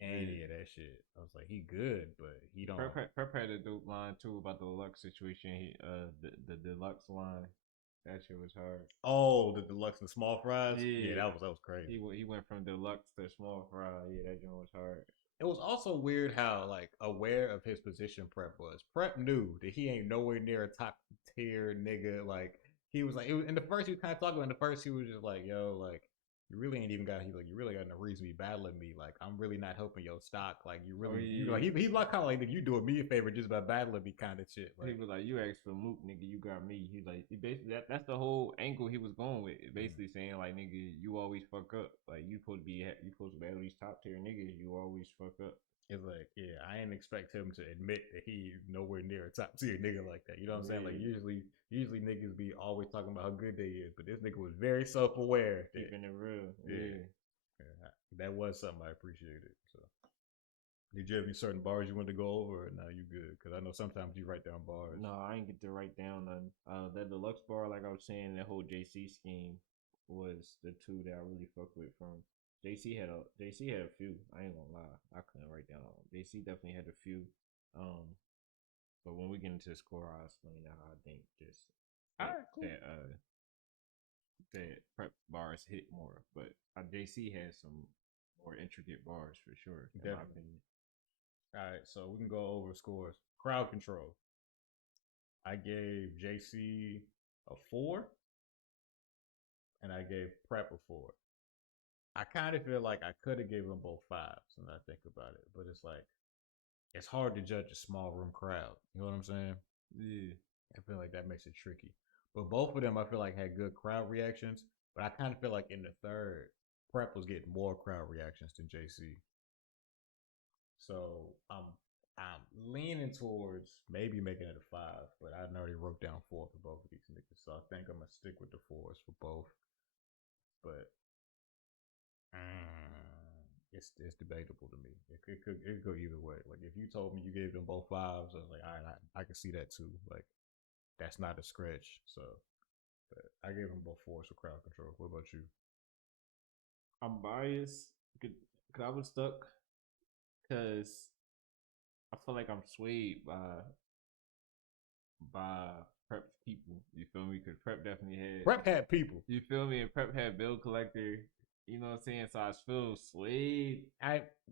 any of that shit. I was like, he good, but he don't. Prep had a dope line too about the Lux situation. The deluxe line. That shit was hard. Oh, the deluxe and small fries. Yeah, that was crazy. He went from deluxe to small fry. Yeah, that joint was hard. It was also weird how like aware of his position Prep was. Prep knew that he ain't nowhere near a top tier nigga. Like he was like, in the first he was kind of talking about. In the first he was just like, yo, like you really ain't even got. He like, you really got no reason to be battling me. Like I'm really not helping your stock. Like you really, you like he's like kind of like, you doing me a favor just by battling me kind of shit. Like, he was like, you asked for Mook, nigga, you got me. He like, he basically that's the whole angle he was going with. Basically saying like, nigga, you always fuck up. Like you supposed to battle these top tier niggas. You always fuck up. It's like, yeah, I didn't expect him to admit that he's nowhere near a top tier nigga like that. You know what I'm saying? Like usually niggas be always talking about how good they is, but this nigga was very self aware. Keeping it real. Yeah. That was something I appreciated. So, did you have any certain bars you wanted to go over, or no, you good? Because I know sometimes you write down bars. No, I ain't get to write down none. That deluxe bar, like I was saying, that whole JC scheme was the two that I really fuck with from. JC had a few. I ain't gonna lie, I couldn't write down all. JC definitely had a few. But when we get into the score, I'll explain how I think just All right, cool. that prep bars hit more. But JC has some more intricate bars for sure, in my opinion. All right, so we can go over scores. Crowd control. I gave JC a 4, and I gave Prep a 4. I kind of feel like I could have gave them both 5s when I think about it, but it's like it's hard to judge a small room crowd. You know what I'm saying? Yeah. I feel like that makes it tricky. But both of them, I feel like had good crowd reactions. But I kind of feel like in the third, Prep was getting more crowd reactions than JC. So I'm leaning towards maybe making it a 5, but I already wrote down 4 for both of these niggas. So I think I'm gonna stick with the 4s for both. But it's debatable to me. It could go either way. Like if you told me you gave them both 5s, I was like, all right, I can see that too. Like that's not a stretch. So, but I gave them both 4s for crowd control. What about you? I'm biased because I was stuck because I feel like I'm swayed by Prep's people. You feel me? Because Prep definitely had people. You feel me? And Prep had Bill Collector. You know what I'm saying? So I feel swayed.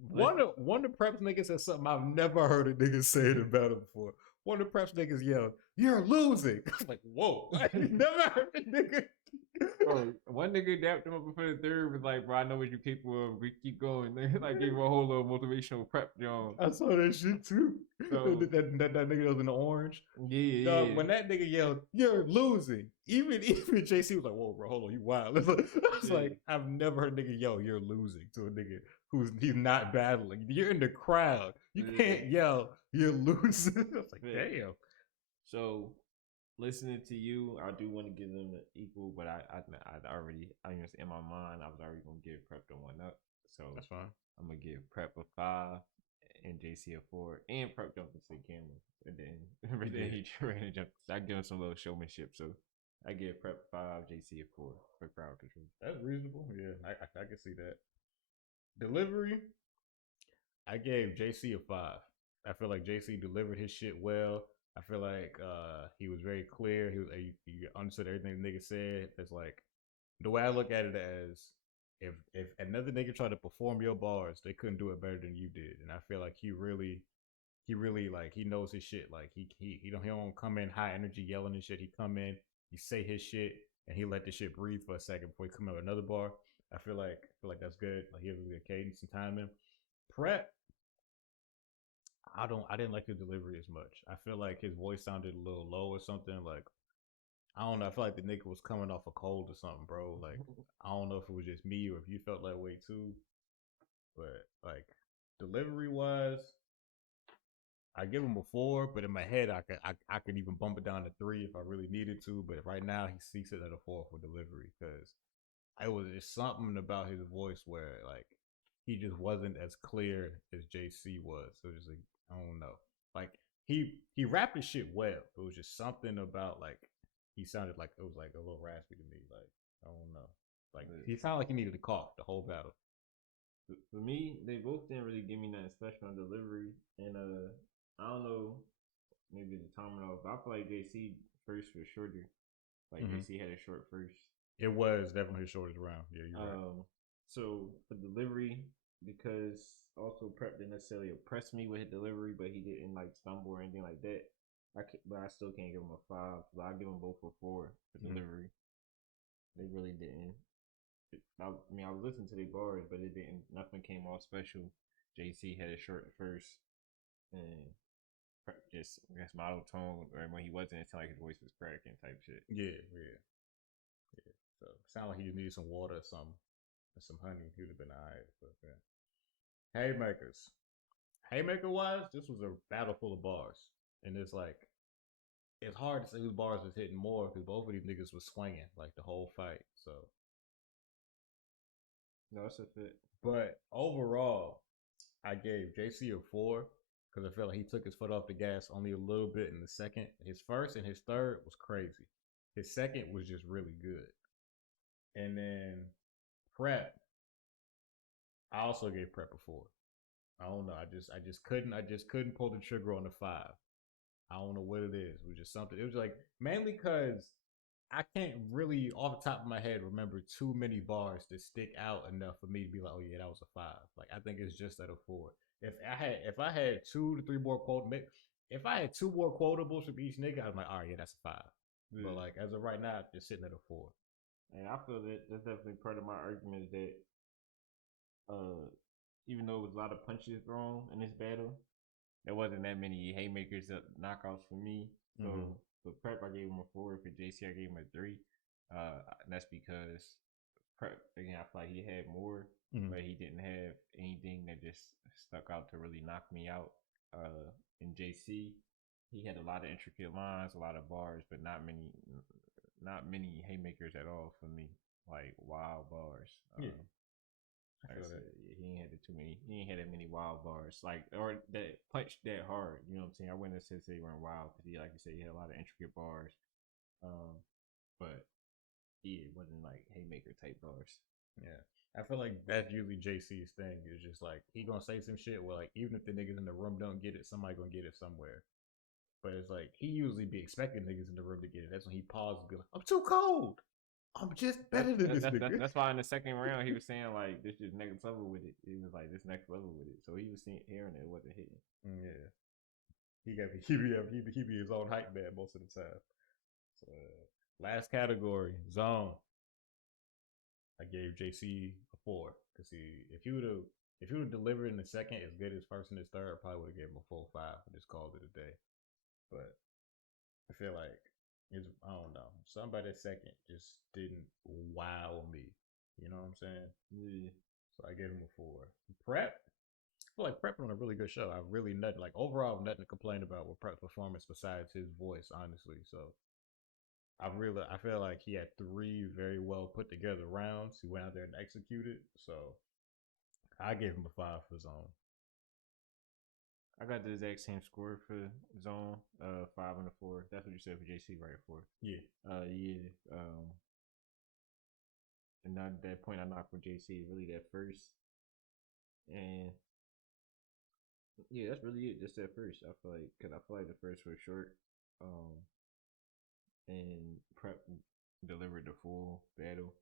One of Prep's niggas said something I've never heard a nigga say it about him before. One of Prep's niggas yelled, "You're losing." I was like, whoa. I never heard a nigga. Bro, one nigga dapped him up before the third was like, bro, I know what you capable of. We keep going. They like gave him a whole little motivational prep job. I saw that shit too. So that nigga was in the orange. Yeah. When that nigga yelled, "You're losing," even JC was like, "Whoa, bro, hold on, you wild." I was like, I've never heard a nigga yell, "You're losing" to a nigga he's not battling. You're in the crowd. You can't yell, "You're losing." I was like, damn. So listening to you, I do want to give them an equal, but I just in my mind, I was already gonna give Prep the 1 up. So that's fine. I'm gonna give Prep a 5 and JC a 4, and Prep jumped into the camera, and then he ran and jumped. I give him some little showmanship, so I give Prep 5, JC a 4 for crowd control. That's reasonable. Yeah, I can see that. Delivery, I gave JC a 5. I feel like JC delivered his shit well. I feel like he was very clear. He understood everything the nigga said. It's like the way I look at it as if another nigga tried to perform your bars, they couldn't do it better than you did. And I feel like he really like he knows his shit. Like he don't come in high energy yelling and shit. He come in, he say his shit, and he let the shit breathe for a second before he come out with another bar. I feel like that's good. Like he has a good cadence and timing. Prep, I didn't like his delivery as much. I feel like his voice sounded a little low or something. Like I don't know. I feel like the nigga was coming off a cold or something, bro. Like I don't know if it was just me or if you felt that way too. But like delivery wise, I give him a 4. But in my head, I could even bump it down to 3 if I really needed to. But right now, he seeks it at a 4 for delivery because it was just something about his voice where like he just wasn't as clear as JC was. So it was like I don't know. Like he rapped his shit well. It was just something about like he sounded like it was like a little raspy to me. Like I don't know. Like he sounded like he needed a cough the whole battle. For me, they both didn't really give me nothing special on delivery, and I don't know, maybe the timing off. But I feel like JC first was shorter. Like JC had a short first. It was definitely his shortest round. Yeah, you're right. So for delivery, because also Prep didn't necessarily impress me with his delivery, but he didn't like stumble or anything like that. But I still can't give him a 5. But I give them both a 4 for delivery. They really didn't. I was listening to their bars, but it didn't. Nothing came off special. JC had a short first, and just I guess monotone, or when he wasn't, it sounded like his voice was cracking type shit. Yeah. So it sounded like he just needed some water or something, and some honey. He would have been alright. But yeah. Haymakers. Haymaker wise, this was a battle full of bars, and it's like it's hard to say whose bars was hitting more because both of these niggas was swinging like the whole fight. So no, it's a fit. But overall, I gave JC a 4 because I felt like he took his foot off the gas only a little bit in the second. His first and his third was crazy. His second was just really good. And then Prep, I also gave Prep a 4. I don't know. I just couldn't pull the trigger on the 5. I don't know what it is. It was just something. It was like mainly because I can't really, off the top of my head, remember too many bars that stick out enough for me to be like, oh yeah, that was a 5. Like I think it's just at a 4. If I had 2 to 3 more if I had 2 more quotables from each nigga, I'm like, all right, yeah, that's a 5. Yeah. But like as of right now, it's sitting at a 4. And I feel that that's definitely part of my argument is that even though it was a lot of punches thrown in this battle, there wasn't that many haymakers knockouts for me. So for Prep, I gave him a 4. For JC, I gave him a 3. And that's because Prep, again, I feel like he had more, but he didn't have anything that just stuck out to really knock me out. In JC, he had a lot of intricate lines, a lot of bars, but not many haymakers at all for me. Like wild bars. Like I said, yeah, he ain't had too many. He ain't had that many wild bars, like or that punched that hard. You know what I'm saying? I wouldn't have said they weren't wild because he, like you said, he had a lot of intricate bars. But yeah, it wasn't like haymaker type bars. Yeah, I feel like that's usually JC's thing. Is just like he gonna say some shit where like even if the niggas in the room don't get it, somebody gonna get it somewhere. But it's like he usually be expecting niggas in the room to get it. That's when he pauses and be like, "I'm too cold. I'm just better than this nigga." That's why in the second round he was saying like this is next level with it. He was like this next level with it. So he was hearing it wasn't hitting. Yeah, he be his own hype man most of the time. So last category, zone. I gave JC a 4 because if he would have delivered in the second as good as first and his third, I probably would have gave him a full 5 and just called it a day. But I feel like I don't know, somebody that second just didn't wow me. You know what I'm saying? Yeah. So I gave him a 4. Prep, I feel like Prep on a really good show. I really nothing like overall nothing to complain about with Prep's performance besides his voice, honestly. So I feel like he had 3 very well put together rounds. He went out there and executed. So I gave him a 5 for zone. I got the exact same score for zone, 5 and a 4. That's what you said for JC, right? 4. Yeah. Yeah. And not that point I knocked for JC, really that first. And yeah, that's really it. Just that first. I feel like the first was short. And Prep delivered the full battle,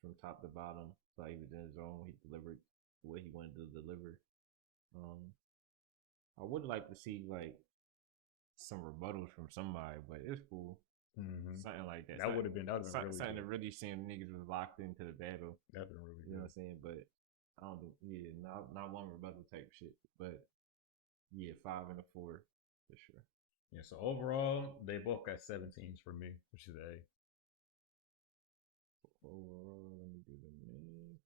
from top to bottom. Like he was in his zone. He delivered what he wanted to deliver. I would like to see like some rebuttals from somebody, but it's cool. Something like that. That would have been really something to really seem niggas was locked into the battle. That'd been really good. You know what I'm saying? But I don't think not one rebuttal type shit. But yeah, 5 and a 4 for sure. Yeah, so overall they both got 17s for me, which is A. Overall, let me do the math.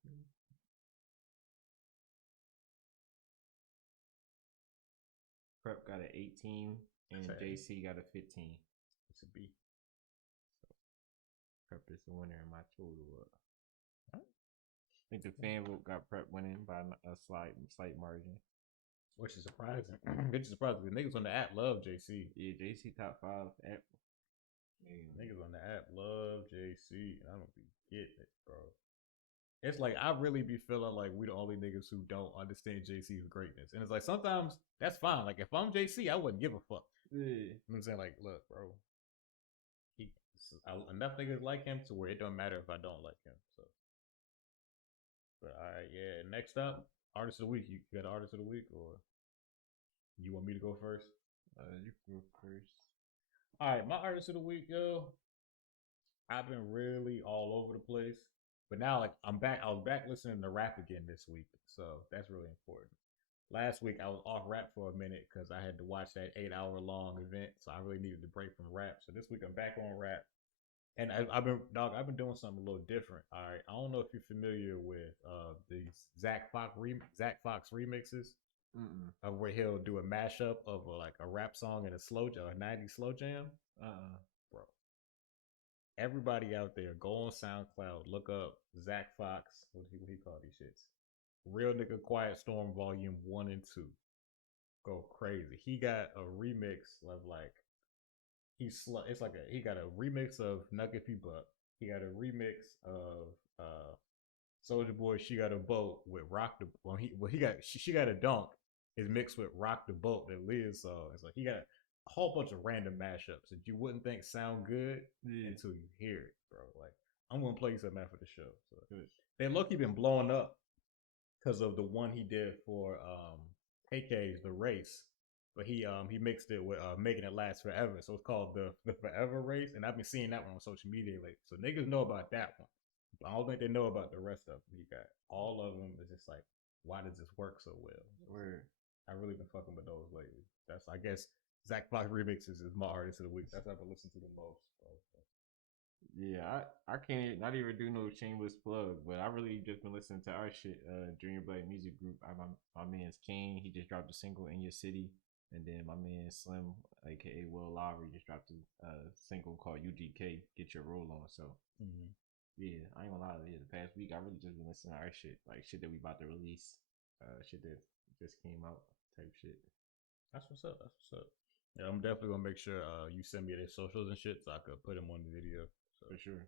Prep got an 18 and JC got a 15. It's a B. So Prep is the winner in my total. I think the fan vote got Prep winning by a slight margin. Which is surprising. Which is surprising. The niggas on the app love JC. Yeah, JC top 5 app. Niggas on the app love JC. I don't be getting it, bro. It's like I really be feeling like we the only niggas who don't understand JC's greatness. And it's like sometimes that's fine. Like if I'm JC, I wouldn't give a fuck. Yeah. You know what I'm saying? Like, look, bro. Enough niggas like him to where it don't matter if I don't like him. So but alright, yeah. Next up, artist of the week. You got an artist of the week or you want me to go first? You can go first. Alright, my artist of the week, yo. I've been really all over the place. But now, like, I was back listening to rap again this week, so that's really important. Last week, I was off rap for a minute because I had to watch that 8-hour long event, so I really needed to break from rap. So this week, I'm back on rap, and I've been doing something a little different. All right, I don't know if you're familiar with these Zach Fox remixes, of where he'll do a mashup of a rap song and a 90s slow jam. Bro. Everybody out there, go on SoundCloud, look up Zach Fox. What he call these shits? Real Nigga Quiet Storm Volume 1 and 2. Go crazy. He got a remix of he got a remix of Nugget P Buck. He got a remix of Soulja Boy She Got a Boat with Rock the She Got a Dunk is mixed with Rock the Boat that Liz saw. It's like he got a whole bunch of random mashups that you wouldn't think sound good until you hear it, bro. Like I'm gonna play you some after the show. So they low-key been blowing up because of the one he did for KK's The Race. But he mixed it with Making It Last Forever. So it's called the Forever Race. And I've been seeing that one on social media lately. So niggas know about that one. But I don't think they know about the rest of them. He got all of them. It's just like, why does this work so well? Word. I really been fucking with those lately. That's I guess Zach Fox remixes is my artist of the week. That's what I've been listening to the most. So. Yeah, I can't not even do no shameless plug, but I really just been listening to our shit, Junior Black Music Group. My man's King, he just dropped a single In Your City, and then my man Slim, aka Will Lowry, just dropped a single called UGK, Get Your Roll On. So yeah, I ain't gonna lie, yeah, the past week I really just been listening to our shit, like shit that we about to release, shit that just came out type shit. That's what's up. That's what's up. Yeah, I'm definitely gonna make sure you send me their socials and shit so I could put them on the video. So for sure.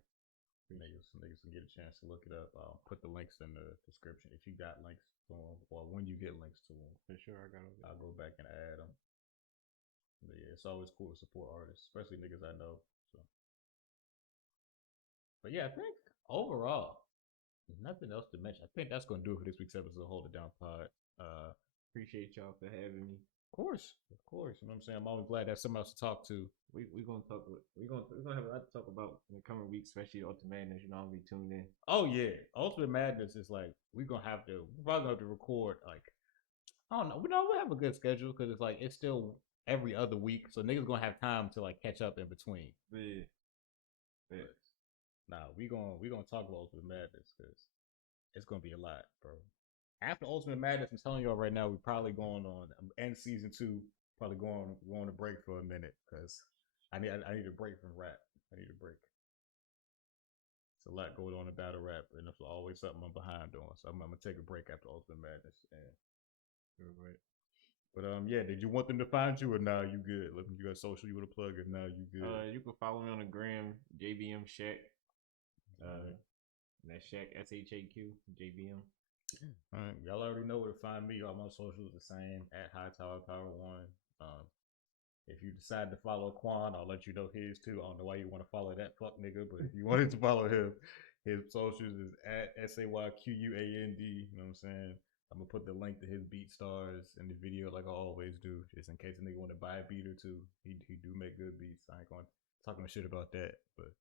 Niggas can get a chance to look it up. I'll put the links in the description if you got links to them or when you get links to them. For sure, I'll go back and add them. But yeah, it's always cool to support artists, especially niggas I know. So, but yeah, I think overall, there's nothing else to mention. I think that's gonna do it for this week's episode of Hold It Down Pod. Appreciate y'all for having me. Of course. You know what I'm saying? I'm always glad to have somebody else to talk to. We're gonna have a lot to talk about in the coming weeks, especially Ultimate Madness. You know, I'll be tuned in. Oh yeah, Ultimate Madness is like we're probably gonna have to record like I don't know. We'll have a good schedule because it's like it's still every other week, so niggas gonna have time to like catch up in between. Yeah. Nah, we gonna talk about Ultimate Madness because it's gonna be a lot, bro. After Ultimate Madness, I'm telling y'all right now, we're probably going on end season 2. Probably going to break for a minute because I need a break from rap. I need a break. It's a lot going on in battle rap, and it's always something I'm behind on. So I'm gonna take a break after Ultimate Madness. And you're right. But yeah, did you want them to find you or now you good? Look, you got social, you want to plug it, now you good. You can follow me on the gram, JBM Shaq. That's Shaq, SHAQ, JBM. All right, y'all already know where to find me. All my socials the same at High Tower Power 1. If you decide to follow Quan, I'll let you know his too. I don't know why you want to follow that fuck nigga, but if you wanted to follow him, his socials is at SAYQUAND. You know what I'm saying? I'm gonna put the link to his beat stars in the video like I always do, just in case a nigga want to buy a beat or two. He do make good beats. I ain't gonna talk no shit about that, but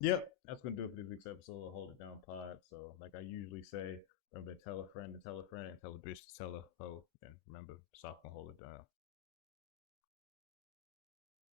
yep, that's gonna do it for this week's episode of Hold It Down Pod. So like I usually say, remember to tell a friend to tell a friend and tell a bitch to tell a hoe, and remember, stop and hold it down.